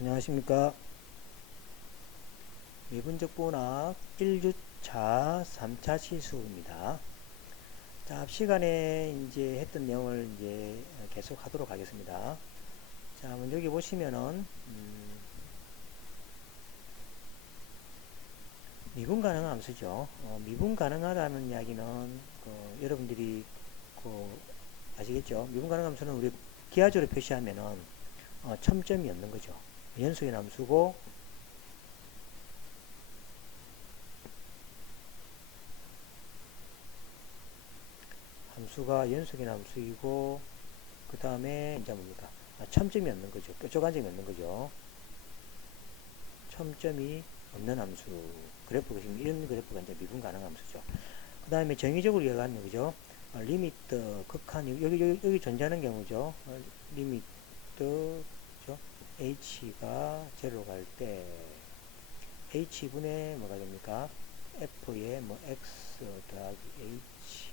안녕하십니까. 미분적 분학 1주차 3차 시수입니다. 자, 앞 시간에 이제 했던 내용을 이제 계속 하도록 하겠습니다. 자, 먼저 여기 보시면은, 음, 미분 가능한 함수죠. 어, 미분 가능하다는 이야기는, 그, 여러분들이, 그, 아시겠죠? 미분 가능한 함수는 우리 기하적으로 표시하면은, 어, 첨점이 없는 거죠. 연속의 함수고 함수가 연속의 함수이고 그 다음에 이제 뭡니까? 아, 첨점이 없는 거죠. 뾰족한 점이 없는 거죠. 첨점이 없는 함수. 그래프 보시면 이런 그래프가 이제 미분 가능 함수죠. 그 다음에 정의적으로 이해가는 그죠. 어, 리미트 극한 여기, 여기 여기 존재하는 경우죠. 어, 리미트 h가 제로 갈 때 h분의 뭐가 됩니까? f의 뭐 x 더하기 h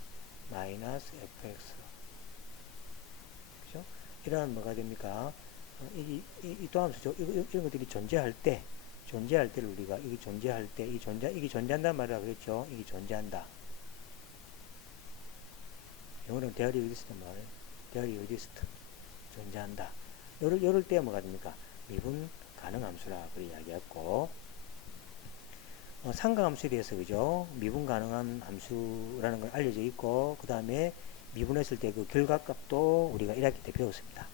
마이너스 fx 그죠? 이러한 뭐가 됩니까? 어, 이, 이, 이 또함수죠. 이런 것들이 존재할 때 존재할 때를 우리가 이게 존재할 때 이 존재 이게 존재한단 말이라 그랬죠. 이게 존재한다. 영어로는 대열이 exist 말, 대열이 exist 존재한다. 요럴, 요럴 때 뭐가 됩니까? 미분 가능 함수라 그 이야기했고 어, 상가함수에 대해서 그죠? 미분 가능한 함수라는 걸 알려져 있고 그 다음에 미분했을 때 그 결과값도 우리가 1학기 때 배웠습니다.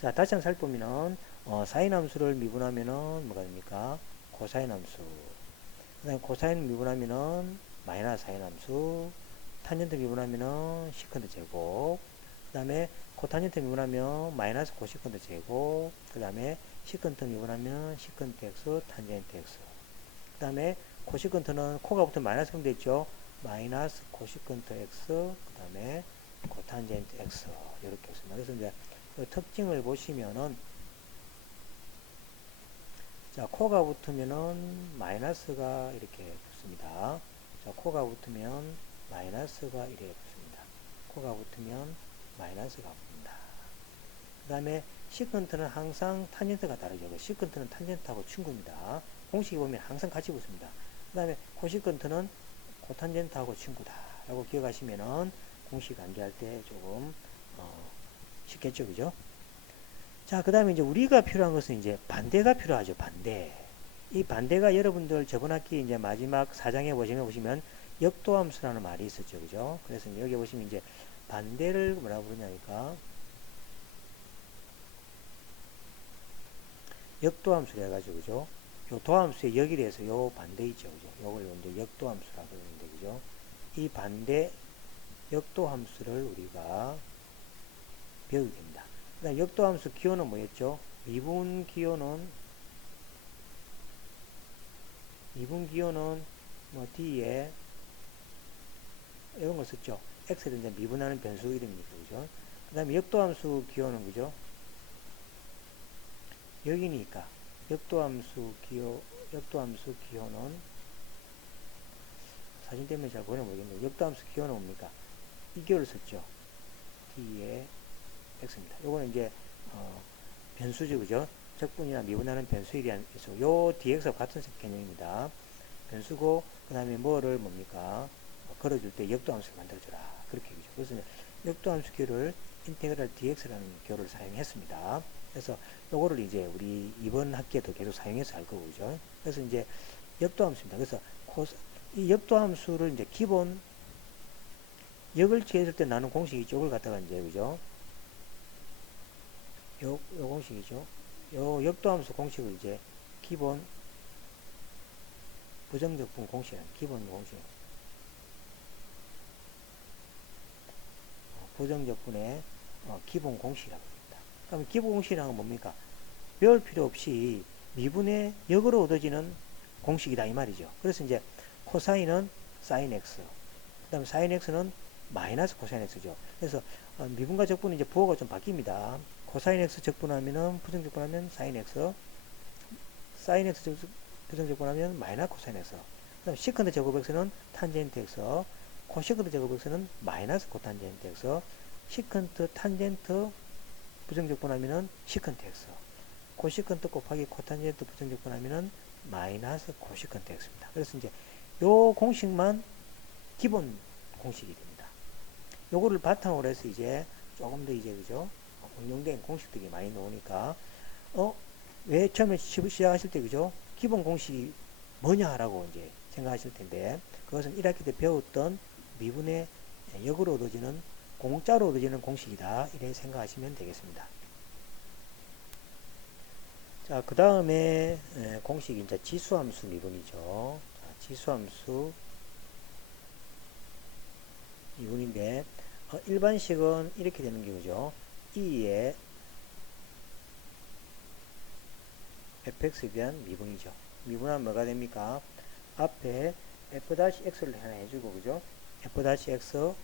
자 다시 한번 살펴보면은 어, 사인 함수를 미분하면은 뭐가 됩니까? 코사인 함수 그 다음에 코사인 미분하면은 마이너스 사인 함수 탄젠트 미분하면은 시컨드 제곱 그 다음에 코탄젠트 미분하면 마이너스 코시컨트 제곱 그 다음에 시컨트 미분하면 시컨트 x 탄젠트 x 그 다음에 코시컨트는 코가 붙은 마이너스 금 됐죠? 마이너스 코시컨트 x 그 다음에 코탄젠트 x 이렇게 했습니다. 그래서 이제 그 특징을 보시면은 자 코가 붙으면은 마이너스가 이렇게 붙습니다. 자 코가 붙으면 마이너스가 이렇게 붙습니다. 코가 붙으면 마이너스가 붙습니다. 그 다음에 시컨트는 항상 탄젠트가 다르죠. 그 시컨트는 탄젠트하고 친구입니다. 공식이 보면 항상 같이 붙습니다. 그 다음에 코시컨트는 코탄젠트하고 친구다. 라고 기억하시면은 공식 암기할 때 조금 어, 쉽겠죠. 그죠? 자, 그 다음에 이제 우리가 필요한 것은 이제 반대가 필요하죠. 반대. 이 반대가 여러분들 저번 학기 이제 마지막 사장에 보시면 보시면 역도함수라는 말이 있었죠. 그죠? 그래서 여기 보시면 이제 반대를 뭐라고 부르냐니까 역도함수를 해가지고, 그죠? 요 도함수의 역에 대해서 요 반대 있죠, 그죠? 요걸 이제 역도함수라고 그러는데, 그죠? 이 반대 역도함수를 우리가 배우게 됩니다. 그 다음 역도함수 기호는 뭐였죠? 미분 기호는, 미분 기호는 뭐 뒤에 이런 거 썼죠? x를 이제 미분하는 변수 이름이니까, 그죠? 그 다음에 역도함수 기호는, 그죠? 여기니까 역도함수 기호 역도함수 기호는 사진 때문에 잘 보내 모르겠는데 역도함수 기호는 뭡니까? 이 기호를 썼죠. d에 x입니다. 요거는 이제 어, 변수죠, 그죠? 적분이나 미분하는 변수에 대한 해서 요 dx와 같은 개념입니다. 변수고 그 다음에 뭐를 뭡니까? 어, 걸어줄 때 역도함수를 만들어줘라. 그렇게 그죠. 그래서 역도함수 기호를 인테그랄 dx라는 기호를 사용했습니다. 그래서 요거를 이제 우리 이번 학기에도 계속 사용해서 할 거고, 죠 그래서 이제 역도함수입니다. 그래서 코스, 이 역도함수를 이제 기본 역을 취했을 때 나는 공식 이 쪽을 갖다가 이제, 그죠? 요, 요 공식이죠. 요 역도함수 공식을 이제 기본 부정적분 공식, 기본 공식. 어, 부정적분의 어, 기본 공식이라고. 그럼 기본 공식이라는 건 뭡니까? 배울 필요 없이 미분의 역으로 얻어지는 공식이다 이 말이죠. 그래서 이제 코사인은 사인 x, 그 다음에 사인 x는 마이너스 코사인 x죠. 그래서 어, 미분과 적분은 이제 부호가 좀 바뀝니다. 코사인 x 적분하면은 부정 적분하면 사인 x, 사인 x 부정 적분하면 마이너스 코사인 x. 그다음 시컨트 제곱 x는 탄젠트 x, 코시컨트 제곱 x는 마이너스 코탄젠트 x, 시컨트 탄젠트 부정적분하면은 시컨트 x. 코시컨트 곱하기 코탄젠트 부정적분 하면은 마이너스 코시컨트 x입니다. 그래서 이제 요 공식만 기본 공식이 됩니다. 요거를 바탕으로 해서 이제 조금 더 이제 그죠? 응용된 공식들이 많이 나오니까 어? 왜 처음에 시작하실 때 그죠? 기본 공식이 뭐냐라고 이제 생각하실 텐데 그것은 1학기 때 배웠던 미분의 역으로 얻어지는 공짜로 얻어지는 공식이다. 이렇게 생각하시면 되겠습니다. 자, 그 다음에 공식이 이제 지수함수 미분이죠. 자, 지수함수 미분인데 어, 일반식은 이렇게 되는 경우죠. 2의 fx에 대한 미분이죠. 미분하면 뭐가 됩니까? 앞에 f-x를 하나 해주고 그죠? f-x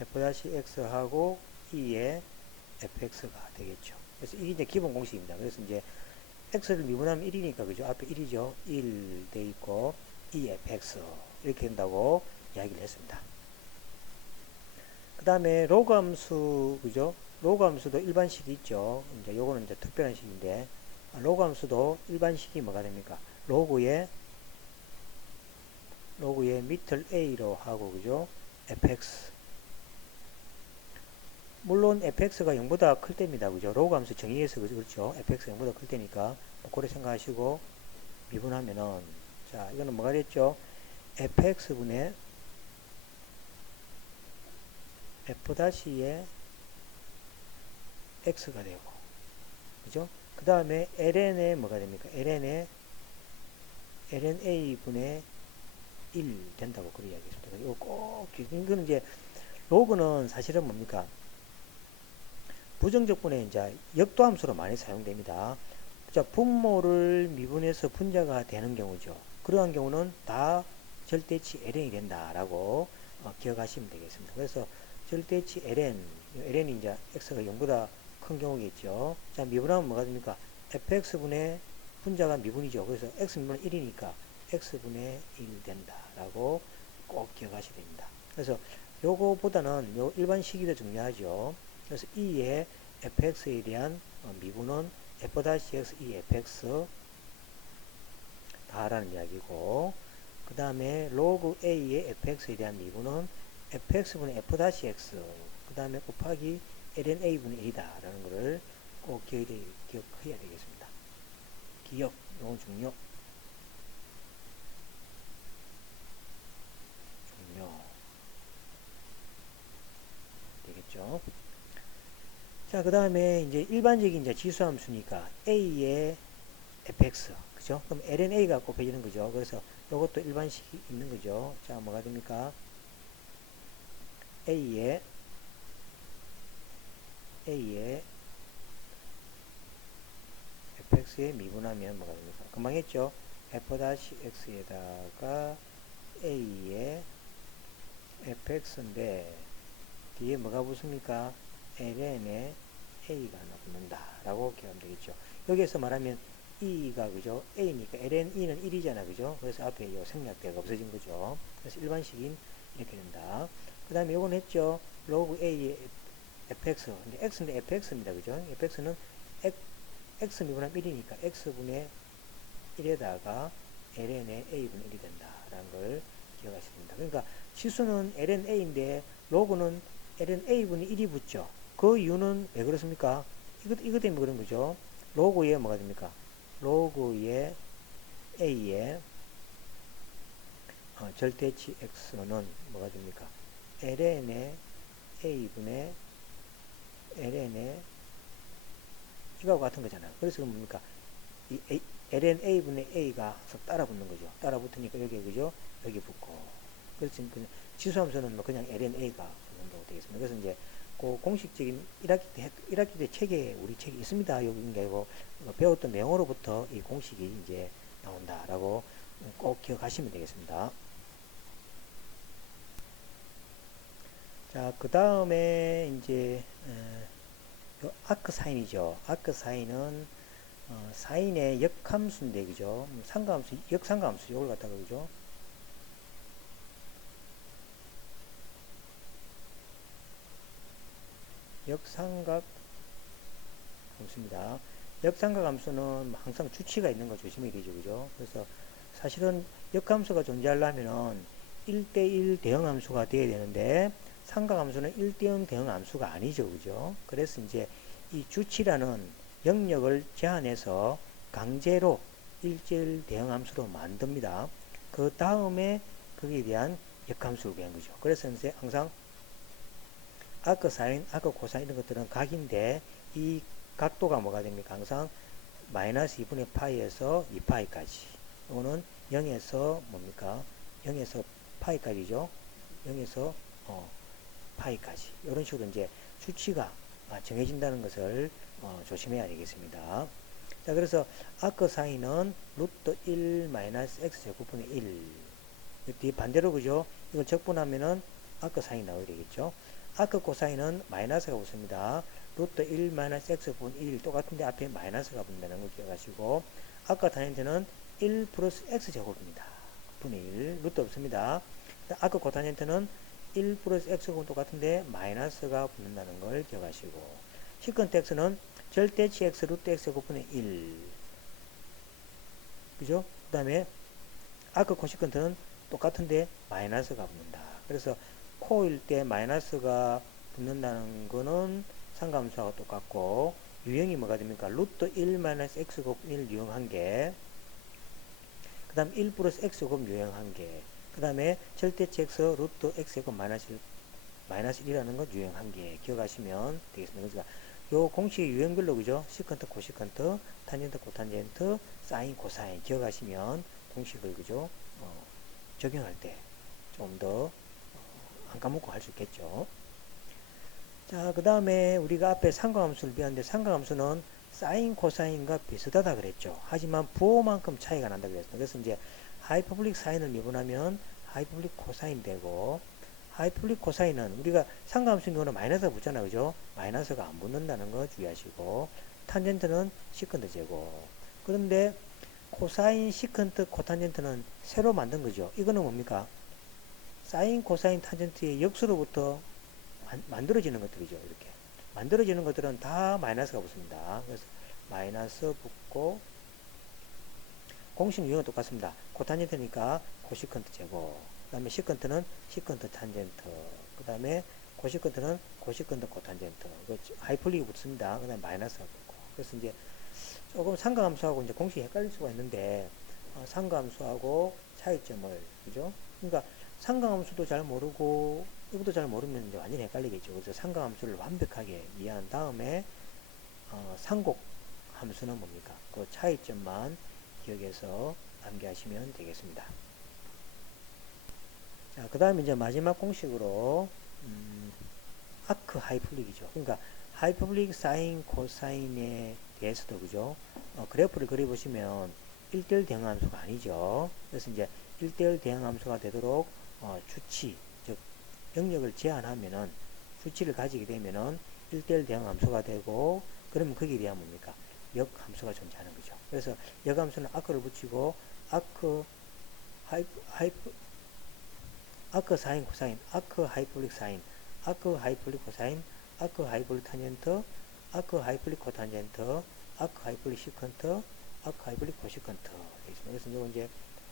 f-x하고 2의 fx가 되겠죠. 그래서 이게 이제 기본 공식입니다. 그래서 이제 x를 미분하면 1이니까 그죠? 앞에 1이죠. 1 돼 있고 2fx 이렇게 된다고 이야기를 했습니다. 그 다음에 로그 함수 그죠? 로그 함수도 일반식이 있죠. 이제 요거는 이제 특별한 식인데 로그 함수도 일반식이 뭐가 됩니까? 로그의 로그의 밑을 a로 하고 그죠? fx 물론 fx가 0보다 클 때입니다. 그죠? 로그 함수 정의해서 그렇죠. fx가 0보다 클 때니까 그래 생각하시고 미분하면은 자 이거는 뭐가 됐죠? fx분의 f-의 x가 되고 그죠? 그 다음에 ln의 뭐가 됩니까? ln의 ln a분의 1 된다고 그렇게 이야기했습니다. 이거 꼭 이거는 이제 로그는 사실은 뭡니까? 부정적분에 이제 역도함수로 많이 사용됩니다. 자, 분모를 미분해서 분자가 되는 경우죠. 그러한 경우는 다 절대치 ln이 된다라고 어, 기억하시면 되겠습니다. 그래서 절대치 ln, ln이 이제 x가 0보다 큰 경우겠죠. 자, 미분하면 뭐가 됩니까? fx분의 분자가 미분이죠. 그래서 x 미분은 1이니까 x분의 1 된다라고 꼭 기억하셔야 됩니다. 그래서 요거보다는 요 일반 식이 더 중요하죠. 그래서 2의 fx에 대한 어, 미분은 f-x 2fx 다라는 이야기고 그 다음에 로그 a의 fx에 대한 미분은 fx분의 f-x 그 다음에 곱하기 ln a분의 1이다 라는 것을 꼭 기억해, 기억해야 되겠습니다. 기억, 너무 중요. 중요. 되겠죠? 자, 그 다음에 이제 일반적인 이제 지수함수니까 a의 fx, 그죠? 그럼 lna가 곱해지는 거죠. 그래서 이것도 일반식이 있는 거죠. 자, 뭐가 됩니까? a의 a의 fx에 미분하면 뭐가 됩니까? 금방 했죠? f-x에다가 a의 fx인데 뒤에 뭐가 붙습니까? Ln에 a가 붙는다 라고 기억하면 되겠죠. 여기에서 말하면 e가 그죠? a니까 ln e는 1이잖아 그죠? 그래서 앞에 이 생략대가 없어진 거죠. 그래서 일반식인 이렇게 된다. 그 다음에 요건 했죠. 로그 a의 fx. 근데 x인데 fx입니다. 그죠? fx는 x 미분하면 1이니까 x분의 1에다가 ln의 a분의 1이 된다라는 걸 기억하셔야 됩니다. 그러니까 치수는 ln a인데 로그는 ln a분의 1이 붙죠. 그 이유는 왜 그렇습니까? 이거, 이거 때문에 그런 거죠. 로그에 뭐가 됩니까? 로그의 a의 어, 절대치 x는 뭐가 됩니까? ln의 a분의 ln의 이거하고 같은 거잖아요. 그래서 뭡니까? 이 a, ln a분의 a가 따라 붙는 거죠. 따라 붙으니까 여기 그죠? 여기 붙고. 그래서 지수함수는 뭐 그냥 ln a가 붙는다고 되겠습니다. 그래서 이제 그 공식적인 1학기 때, 1학기 때 책에 우리 책이 있습니다. 여기 게고 뭐 배웠던 내용으로부터 이 공식이 이제 나온다라고 꼭 기억하시면 되겠습니다. 자, 그 다음에 이제 어, 아크 사인이죠. 아크 사인은 어, 사인의 역함수인데 그죠? 상가함수, 역상가함수 이걸 갖다가 그죠? 역삼각 함수입니다. 역삼각 함수는 항상 주치가 있는 거 조심해야 되죠. 그죠? 그래서 사실은 역함수가 존재하려면은 1대1 대응함수가 돼야 되는데 삼각함수는 1대0 대응함수가 아니죠. 그죠? 그래서 이제 이 주치라는 영역을 제한해서 강제로 1대1 대응함수로 만듭니다. 그 다음에 거기에 대한 역함수를 구한 거죠. 그래서 이제 항상 아크 사인, 아크 코사인 이런 것들은 각인데 이 각도가 뭐가 됩니까? 항상 마이너스 2분의 파이에서 2파이까지. 이거는 0에서 뭡니까? 0에서 파이까지죠. 0에서 어, 파이까지. 이런 식으로 이제 수치가 아, 정해진다는 것을 어, 조심해야 되겠습니다. 자, 그래서 아크 사인은 루트 1 마이너스 x 제곱분의 1. 뒤 반대로 그죠? 이걸 적분하면은 아크 사인 나오게 되겠죠. 아크 코사인은 마이너스가 붙습니다. 루트 1 마이너스 x 분 1 똑같은데 앞에 마이너스가 붙는다는 걸 기억하시고 아까 단위한테는 1 플러스 x 제곱입니다. 분의 1 루트 없습니다. 아까 코탄젠트는 1 플러스 x가 똑같은데 마이너스가 붙는다는 걸 기억하시고 시컨트 x는 절대치 x 루트 x 제곱분의 1 그죠? 그 다음에 아까 코시컨트는 똑같은데 마이너스가 붙는다. 그래서 코일 때 마이너스가 붙는다는 거는 상감수하고 똑같고 유형이 뭐가 됩니까? 루트 1 마이너스 x 곱 1 유형 한 개. 그 다음 1 플러스 x 곱 유형 한 개. 그 다음에 절대치 x 루트 x 곱 마이너스 1, 마이너스 1이라는 건 유형 한 개. 기억하시면 되겠습니다. 그러니까 요 공식의 유형별로 그죠? 시컨트, 코시컨트, 탄젠트, 코탄젠트, 사인, 코사인 기억하시면 공식을 그죠? 어, 적용할 때 좀 더 안 까먹고 할 수 있겠죠. 자, 그 다음에 우리가 앞에 상관함수를 배웠는데 상관함수는 사인, 코사인과 비슷하다 그랬죠. 하지만 부호만큼 차이가 난다 그랬습니다. 그래서 이제 하이퍼블릭 사인을 미분하면 하이퍼블릭 코사인 되고 하이퍼블릭 코사인은 우리가 상관함수인 경우는 마이너스가 붙잖아. 그죠? 마이너스가 안 붙는다는 거 주의하시고 탄젠트는 시컨트 제곱. 그런데 코사인, 시컨트, 코탄젠트는 새로 만든 거죠. 이거는 뭡니까? 사인, 코사인, 탄젠트의 역수로부터 만, 들어지는 것들이죠. 이렇게. 만들어지는 것들은 다 마이너스가 붙습니다. 그래서 마이너스 붙고 공식 유형은 똑같습니다. 코탄젠트니까 코시컨트 제곱. 그 다음에 시컨트는 시컨트 탄젠트. 그 다음에 코시컨트는 코시컨트 코탄젠트. 하이플릭이 붙습니다. 그 다음에 마이너스가 붙고. 그래서 이제 조금 상가함수하고 이제 공식이 헷갈릴 수가 있는데 어, 상가함수하고 차이점을 그죠? 그러니까 상강함수도 잘 모르고 이것도 잘 모르면 이제 완전히 헷갈리겠죠. 그래서 상강함수를 완벽하게 이해한 다음에 어, 상곡 함수는 뭡니까? 그 차이점만 기억해서 암기하시면 되겠습니다. 자, 그 다음에 이제 마지막 공식으로 음, 아크 하이플릭이죠. 그러니까 하이퍼블릭 사인 코사인에 대해서도 그죠? 어, 그래프를 그려보시면 1대1 대응함수가 아니죠. 그래서 이제 1대1 대응함수가 되도록 어, 주치, 즉 영역을 제한하면은 수치를 가지게 되면은 1대1 대응 함수가 되고 그러면 거기에 대한 뭡니까? 역 함수가 존재하는 거죠. 그래서 역 함수는 아크를 붙이고 아크 하이프, 하이프 아크 사인 코사인, 아크 하이플릭 사인, 아크 하이플릭 코사인, 아크 하이플릭 탄젠트, 아크 하이플릭 코탄젠트, 아크 하이플릭 시컨트, 아크 하이플릭 코시컨트. 그래서 이거 이제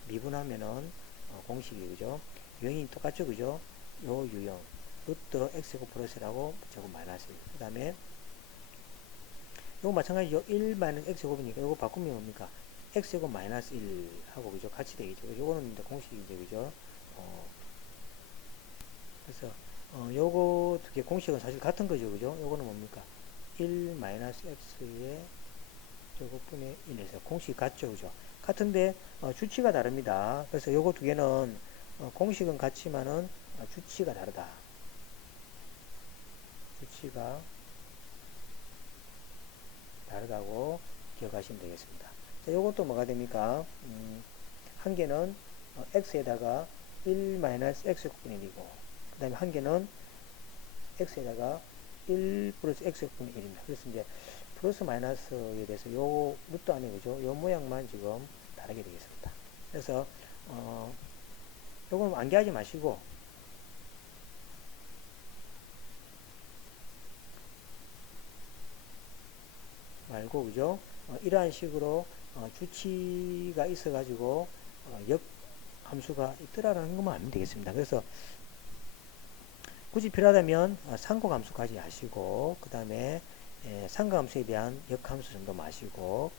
미분하면은 어, 공식이 그죠? 유형이 똑같죠, 그죠? 요 유형. 루트 x제곱 플러스라고 제곱 마이너스. 그 다음에 요거 마찬가지 요1 마이너스 x제곱이니까 요거 바꾸면 뭡니까? x제곱 마이너스 1 하고 그죠? 같이 되겠죠. 요거는 이제 공식이죠, 그죠? 어, 그래서 어, 요거 두 개 공식은 사실 같은 거죠, 그죠? 요거는 뭡니까? 1 마이너스 x의 제곱분의 1에서 공식이 같죠, 그죠? 같은데 어, 주치가 다릅니다. 그래서 요거 두 개는 어, 공식은 같지만은 어, 주치가 다르다. 주치가 다르다고 기억하시면 되겠습니다. 자, 요것도 뭐가 됩니까? 음, 한 개는 어, x에다가 1 x분의 1이고 그 다음에 한 개는 x에다가 1 플러스 x분의 1입니다. 그래서 이제 플러스 마이너스에 대해서 요 루트 안에 그죠? 요 모양만 지금 다르게 되겠습니다. 그래서 어, 요건 완기하지 마시고 말고 그죠? 어, 이러한 식으로 어, 주치가 있어 가지고 어, 역 함수가 있더라라는 것만 알면 되겠습니다. 그래서 굳이 필요하다면 어, 상고 함수까지 하시고 그 다음에 상거 함수에 대한 역 함수 정도 마시고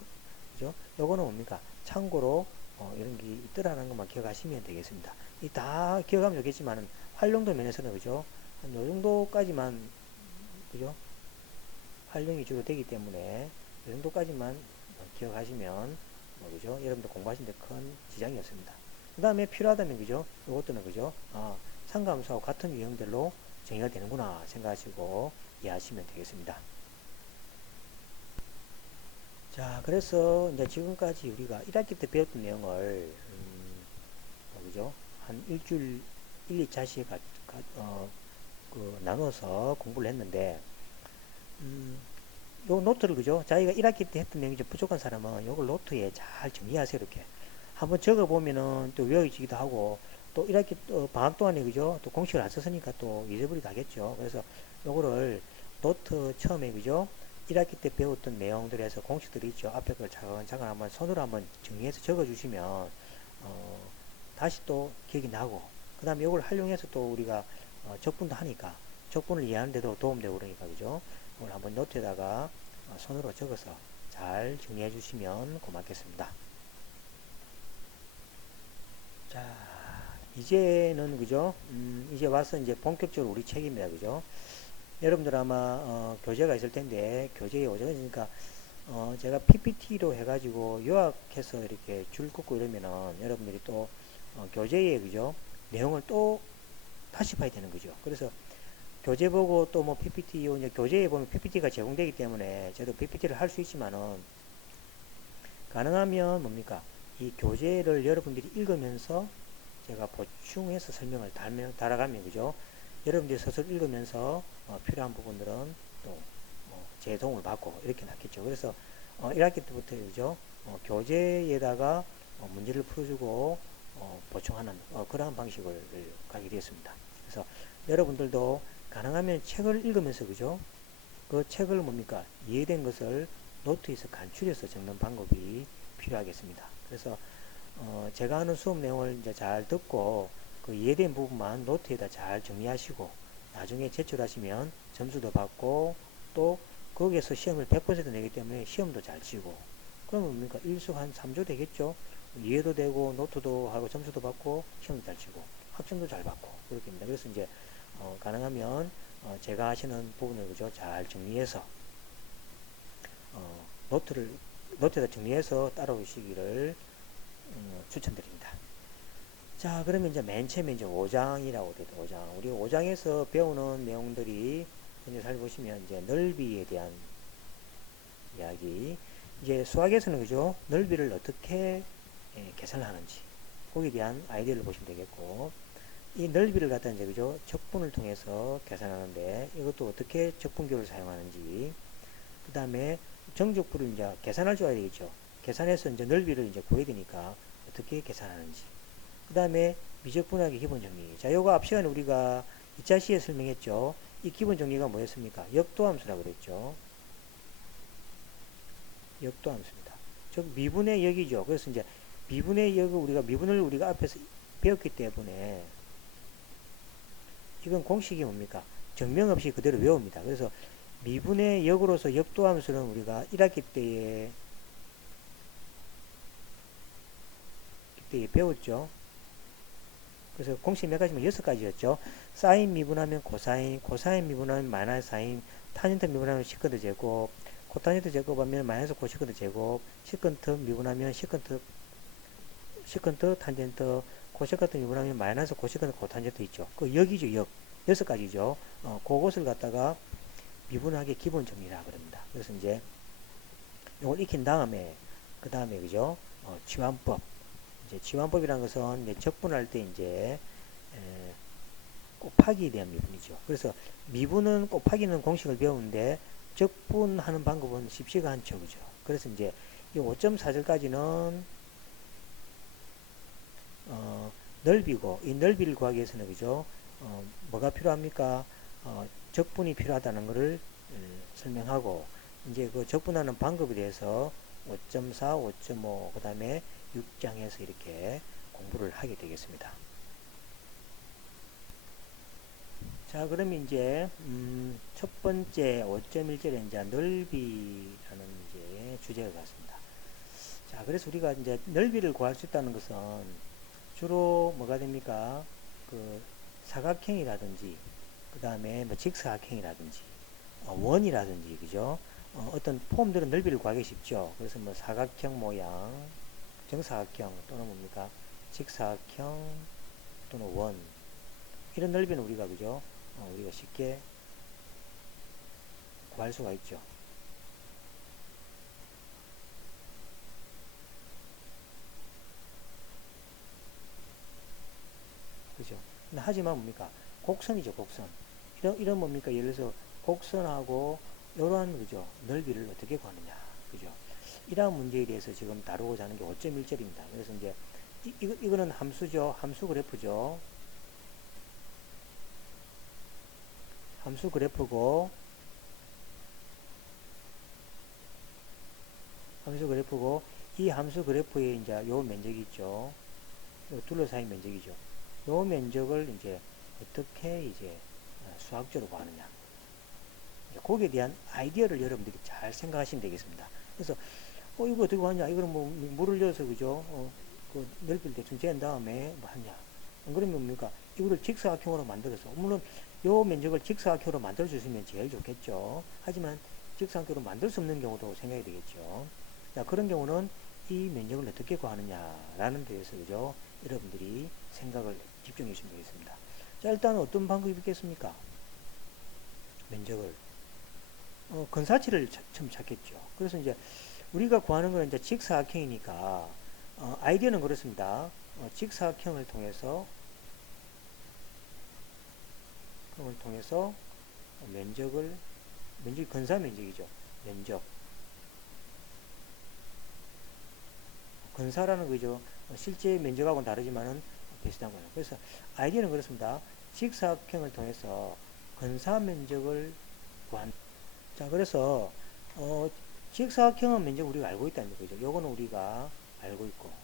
그죠? 요거는 뭡니까? 참고로 어, 이런 게 있더라는 것만 기억하시면 되겠습니다. 이 다 기억하면 좋겠지만은 활용도 면에서는 그죠? 한 요 정도까지만 그죠? 활용이 주로 되기 때문에 이 정도까지만 기억하시면 뭐 그죠? 여러분들 공부하시는데 큰 지장이 없습니다. 그 다음에 필요하다면 그죠? 이것도는 그죠? 아, 상가함수하고 같은 유형들로 정의가 되는구나 생각하시고 이해하시면 되겠습니다. 자, 그래서 이제 지금까지 우리가 1학기 때 배웠던 내용을 음, 어, 그죠? 한 일주일 1, 2차씩 가, 가, 어, 그 나눠서 공부를 했는데 음, 요 노트를 그죠? 자기가 1학기 때 했던 내용이 좀 부족한 사람은 요걸 노트에 잘 정리하세요 이렇게 한번 적어 보면은 또 외워지기도 하고 또 1학기 또 방학 동안에 그죠? 또 공식을 안 썼으니까 또 잊어버리도 하겠죠. 그래서 요거를 노트 처음에 그죠? 1학기 때 배웠던 내용들에서 공식들이 있죠. 앞에 걸 차근차근 한번 손으로 한번 정리해서 적어 주시면 어, 다시 또 기억이 나고 그 다음에 이걸 활용해서 또 우리가 어, 적분도 하니까 적분을 이해하는데도 도움되고 그러니까 그죠? 이걸 한번 노트에다가 어, 손으로 적어서 잘 정리해 주시면 고맙겠습니다. 자, 이제는 그죠? 음, 이제 와서 이제 본격적으로 우리 책입니다. 그죠? 여러분들 아마 어, 교재가 있을 텐데 교재에 오전에 그러니까 어, 제가 PPT로 해가지고 요약해서 이렇게 줄 긋고 이러면은 여러분들이 또 어, 교재에 그죠? 내용을 또 다시 봐야 되는 거죠. 그래서 교재 보고 또 뭐 PPT 이제 교재에 보면 PPT가 제공되기 때문에 저도 PPT를 할 수 있지만은 가능하면 뭡니까 이 교재를 여러분들이 읽으면서 제가 보충해서 설명을 달며, 달아가면 그죠 여러분들이 서술 읽으면서 어, 필요한 부분들은 또제 어, 도움을 받고 이렇게 놨겠죠 그래서 어, 1학기 때부터 그죠 어, 교재에다가 어, 문제를 풀어주고 어, 보충하는 그러한 방식을 가게 되었습니다 그래서 여러분들도 가능하면 책을 읽으면서 그죠? 그 책을 뭡니까? 이해된 것을 노트에서 간추려서 적는 방법이 필요하겠습니다. 그래서 어 제가 하는 수업 내용을 이제 잘 듣고 그 이해된 부분만 노트에다 잘 정리하시고 나중에 제출하시면 점수도 받고 또 거기에서 시험을 100% 내기 때문에 시험도 잘 치고 그러면 뭡니까? 일수 한 3조 되겠죠? 이해도 되고 노트도 하고 점수도 받고 시험도 잘 치고 학점도 잘 받고 그렇게 됩니다. 그래서 이제 어, 가능하면 어, 제가 하시는 부분을 그죠 잘 정리해서 어, 노트를 노트에다 정리해서 따라오시기를 음, 추천드립니다. 자 그러면 이제 맨 처음에 이제 5장이라고 되죠 5장. 우리 5장에서 배우는 내용들이 이제 살펴보시면 이제 넓이에 대한 이야기. 이제 수학에서는 그죠? 넓이를 어떻게 예, 계산하는지 거기에 대한 아이디어를 보시면 되겠고 이 넓이를 갖다 이제 그죠? 적분을 통해서 계산하는데 이것도 어떻게 적분교를 사용하는지 그 다음에 정적분을 이제 계산할 줄 알아야 되겠죠. 계산해서 이제 넓이를 이제 구해야 되니까 어떻게 계산하는지 그 다음에 미적분학의 기본 정리 자 요거 앞 시간에 우리가 2차 시에 설명했죠 이 기본 정리가 뭐였습니까 역도함수라고 그랬죠 역도함수입니다 즉 미분의 역이죠 그래서 이제 미분의 역을 우리가 미분을 우리가 앞에서 배웠기 때문에 이건 공식이 뭡니까? 증명 없이 그대로 외웁니다. 그래서 미분의 역으로서 역도함수는 우리가 1학기 때에 그때 배웠죠. 그래서 공식 몇 가지면 여섯 가지였죠. 사인 미분하면 코사인, 코사인 미분하면 마이너스 사인, 타젠트 미분하면 시컨트 제곱, 코타젠트 제곱하면 마이너스 코시컨트 제곱, 시컨트 미분하면 시컨트 시컨트 탄젠트 같은 경우는 마이너스 고식은 고탄제도 있죠. 그 역이죠, 역. 여섯 가지죠. 어, 그것을 갖다가 미분하게 기본 정리라 그럽니다. 그래서 이제 이걸 익힌 다음에 그 다음에 그죠? 어, 치환법. 이제 치환법이라는 것은 이제 적분할 때 이제 에, 곱하기에 대한 미분이죠. 그래서 미분은 곱하기는 공식을 배우는데 적분하는 방법은 쉽지가 않죠. 그죠? 그래서 이제 이 5.4절까지는 어, 넓이고 이 넓이를 구하기 위해서는 그죠 어, 뭐가 필요합니까 어, 적분이 필요하다는 것을 음, 설명하고 이제 그 적분하는 방법에 대해서 5.4, 5.5, 그 다음에 6장에서 이렇게 공부를 하게 되겠습니다. 자, 그럼 이제, 음, 첫 번째 5.1절에 이제 넓이라는 이제 주제가 같습니다. 자, 그래서 우리가 이제 넓이를 구할 수 있다는 것은 주로 뭐가 됩니까? 그 사각형이라든지, 그 다음에 뭐 직사각형이라든지, 어, 원이라든지, 그죠? 어, 어떤 폼들은 넓이를 구하기 쉽죠. 그래서 뭐 사각형 모양, 정사각형 또는 뭡니까? 직사각형 또는 원. 이런 넓이는 우리가, 그죠? 어, 우리가 쉽게 구할 수가 있죠. 그죠? 하지만 뭡니까? 곡선이죠, 곡선. 이런, 이런 뭡니까? 예를 들어서 곡선하고 이러한, 그죠? 넓이를 어떻게 구하느냐. 그죠? 이러한 문제에 대해서 지금 다루고자 하는 게 5.1절입니다. 그래서 이제 이, 이거, 이거는 함수죠. 함수 그래프죠. 함수 그래프고 함수 그래프고 이 함수 그래프에 이제 요 면적이 있죠. 요 둘러싸인 면적이죠. 요 면적을 이제 어떻게 이제 수학적으로 구하느냐. 거기에 대한 아이디어를 여러분들이 잘 생각하시면 되겠습니다. 그래서 어 이거 어떻게 하냐? 이거는 뭐 물을 넣어서 그죠? 어, 그 넓이를 대충 재은 다음에 뭐 하냐? 그러면 뭡니까? 이거를 직사각형으로 만들어서 물론 요 면적을 직사각형으로 만들어 주시면 제일 좋겠죠. 하지만 직사각형으로 만들 수 없는 경우도 생각이 되겠죠. 자, 그런 경우는 이 면적을 어떻게 구하느냐라는 데에서 그죠? 여러분들이 생각을 집중해 주시면 되겠습니다. 자, 일단 어떤 방법이 있겠습니까? 면적을 어, 근사치를 차, 처음 찾겠죠. 그래서 이제 우리가 구하는 건 이제 직사각형이니까 어, 아이디어는 그렇습니다. 어, 직사각형을 통해서 형을 통해서 면적을 면적이 근사 면적이죠. 면적 근사라는 거죠. 실제 면적하고는 다르지만은 비슷한 거예요. 그래서 아이디어는 그렇습니다. 직사각형을 통해서 근사 면적을 구한. 자, 그래서 어, 직사각형은 면적 우리가 알고 있다는 거죠. 요거는 우리가 알고 있고.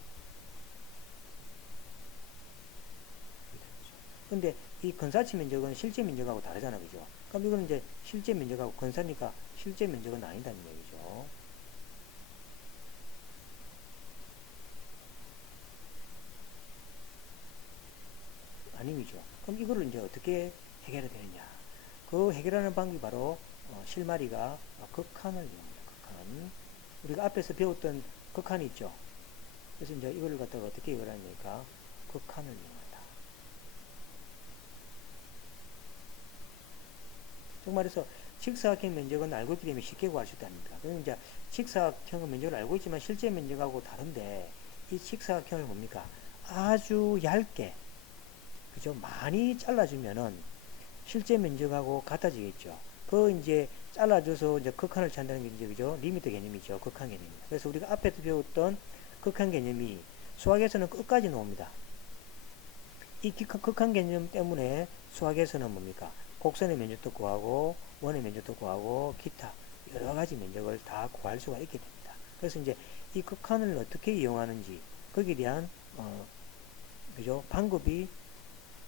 근데 이 근사치 면적은 실제 면적하고 다르잖아, 그죠? 그럼 이거는 이제 실제 면적하고 근사니까 실제 면적은 아니다는 얘기죠. 아님이죠. 그럼 이거를 이제 어떻게 해결해야 되느냐? 그 해결하는 방법이 바로 어, 실마리가 극한을 이용합니다. 극한. 우리가 앞에서 배웠던 극한이 있죠. 그래서 이제 이거를 갖다가 어떻게 해결하니까 극한을 이용한다. 즉 말해서 직사각형 면적은 알고 있기 때문에 쉽게 구할 수 있답니다. 그럼 이제 직사각형 면적을 알고 있지만 실제 면적하고 다른데 이 직사각형을 뭡니까? 아주 얇게 그죠? 많이 잘라주면은 실제 면적하고 같아지겠죠. 그 이제 잘라줘서 이제 극한을 찾는 게 이제 그죠? 리미트 개념이죠. 극한 개념입니다. 그래서 우리가 앞에서 배웠던 극한 개념이 수학에서는 끝까지 나옵니다. 이 극한 개념 때문에 수학에서는 뭡니까? 곡선의 면적도 구하고 원의 면적도 구하고 기타 여러 가지 면적을 다 구할 수가 있게 됩니다. 그래서 이제 이 극한을 어떻게 이용하는지 거기에 대한 어, 그죠? 방법이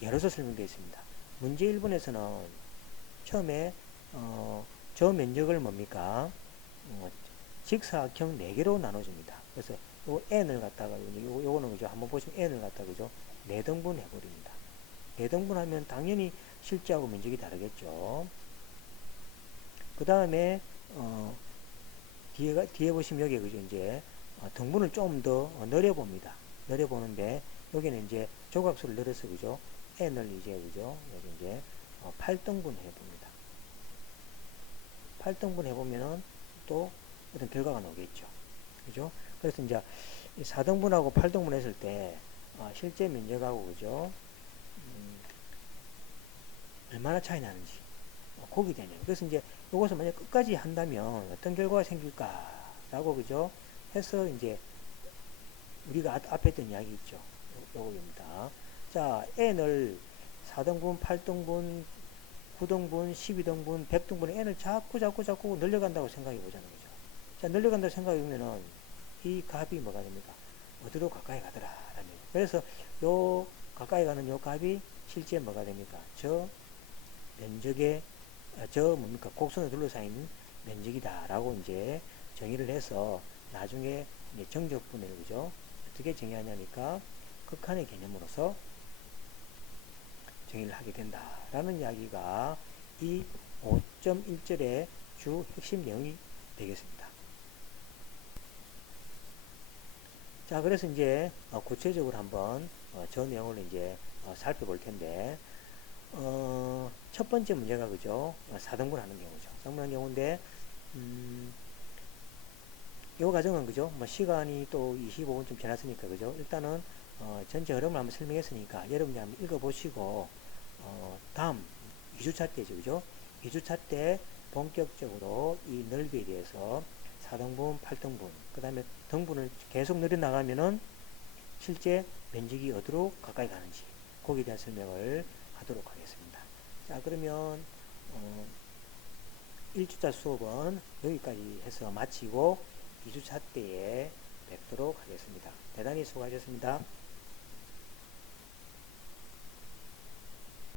여러서 설명되어 있습니다. 문제 1번에서는 처음에 어, 저 면적을 뭡니까? 어, 직사각형 4개로 나눠줍니다. 그래서 요 n을 갖다가 요, 요거는 그죠? 한번 보시면 n을 갖다가 그죠? 4등분 해버립니다. 4등분 하면 당연히 실제하고 면적이 다르겠죠. 그 다음에 어, 뒤에 뒤에 보시면 여기 그죠? 이제 어, 등분을 좀 더 늘려 봅니다. 늘려 보는데 여기는 이제 조각수를 늘려서 그죠? n을 이제 그죠? 여기 이제 어, 8등분 해봅니다. 8등분 해보면은 또 어떤 결과가 나오겠죠. 그죠? 그래서 이제 4등분하고 8등분 했을 때 어, 실제 면적하고 그죠? 음, 얼마나 차이 나는지 어, 고기 되네요. 그래서 이제 이것을 만약 끝까지 한다면 어떤 결과가 생길까라고 그죠? 해서 이제 우리가 앞에 했던 이야기 있죠. 요거입니다. 자, n을 4등분, 8등분, 9등분, 12등분, 100등분의 n을 자꾸 자꾸 자꾸 늘려간다고 생각해 보자는 거죠. 자, 늘려간다고 생각해 보면은 이 값이 뭐가 됩니까? 어디로 가까이 가더라 라는 얘기. 그래서 요 가까이 가는 요 값이 실제 뭐가 됩니까? 저 면적의 아, 저 뭡니까? 곡선에 둘러싸인 면적이다라고 이제 정의를 해서 나중에 이제 정적분을 그죠? 어떻게 정의하냐니까 극한의 개념으로서 정의를 하게 된다라는 이야기가 이 5.1절의 주 핵심 내용이 되겠습니다. 자, 그래서 이제 어, 구체적으로 한번 어, 저 내용을 이제 어, 살펴볼 텐데, 어, 첫 번째 문제가 그죠? 어, 4등분 하는 경우죠. 4등분 하는 경우인데, 음, 요 과정은 그죠? 뭐 시간이 또 25분 좀 지났으니까 그죠? 일단은 어, 전체 흐름을 한번 설명했으니까 여러분이 한번 읽어보시고 어, 다음 2주차 때죠, 그죠? 2주차 때 본격적으로 이 넓이에 대해서 4등분, 8등분, 그 다음에 등분을 계속 늘려나가면은 실제 면적이 어디로 가까이 가는지 거기에 대한 설명을 하도록 하겠습니다. 자, 그러면 어, 1주차 수업은 여기까지 해서 마치고 2주차 때에 뵙도록 하겠습니다. 대단히 수고하셨습니다.